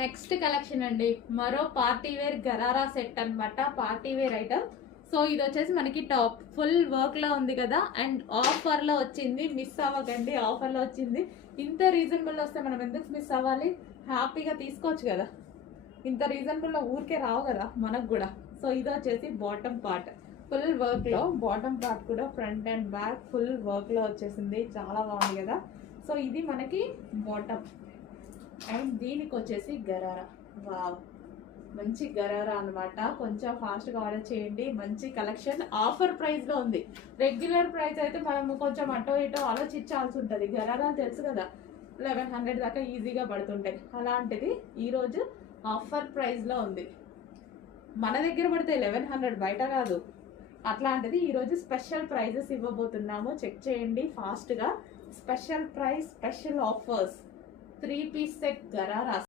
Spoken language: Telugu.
నెక్స్ట్ కలెక్షన్ అండి, మరో పార్టీ వేర్ గరారా సెట్ అన్నమాట. Party wear item. సో ఇది వచ్చేసి మనకి టాప్ ఫుల్ వర్క్ లో ఉంది కదా, అండ్ ఆఫర్ లో వచ్చింది. మిస్ అవ్వకండి, ఆఫర్ లో వచ్చింది. ఇంత రీజనబుల్ వస్తే మనం ఎందుకు మిస్ అవ్వాలి? హ్యాపీగా తీసుకోవచ్చు కదా. ఇంత రీజనబుల్ లో ఊరికే రావు కదా మనకు కూడా. సో ఇది వచ్చేసి బాటమ్ పార్ట్ ఫుల్ వర్క్ లో, బాటమ్ పార్ట్ కూడా front and back full work లో వచ్చేసింది. చాలా బాగుంది కదా. సో ఇది మనకి బాటమ్, అండ్ దీనికి వచ్చేసి గరారా. వావ్, మంచి గరారా అనమాట. కొంచెం ఫాస్ట్గా ఆర్డర్ చేయండి. మంచి కలెక్షన్ ఆఫర్ ప్రైస్ లో ఉంది. రెగ్యులర్ ప్రైస్ అయితే మనం కొంచెం అటో ఇటో ఆలోచించాల్సి ఉంటుంది. గరారా తెలుసు కదా, 1100 దాకా ఈజీగా పడుతుంటాయి. అలాంటిది ఈరోజు ఆఫర్ ప్రైస్ లో ఉంది. మన దగ్గర పడితే 1100, బయట కాదు. అట్లాంటిది ఈరోజు స్పెషల్ ప్రైజెస్ ఇవ్వబోతున్నాము. చెక్ చేయండి ఫాస్ట్గా. Special price, special offers. 3 piece set gharara.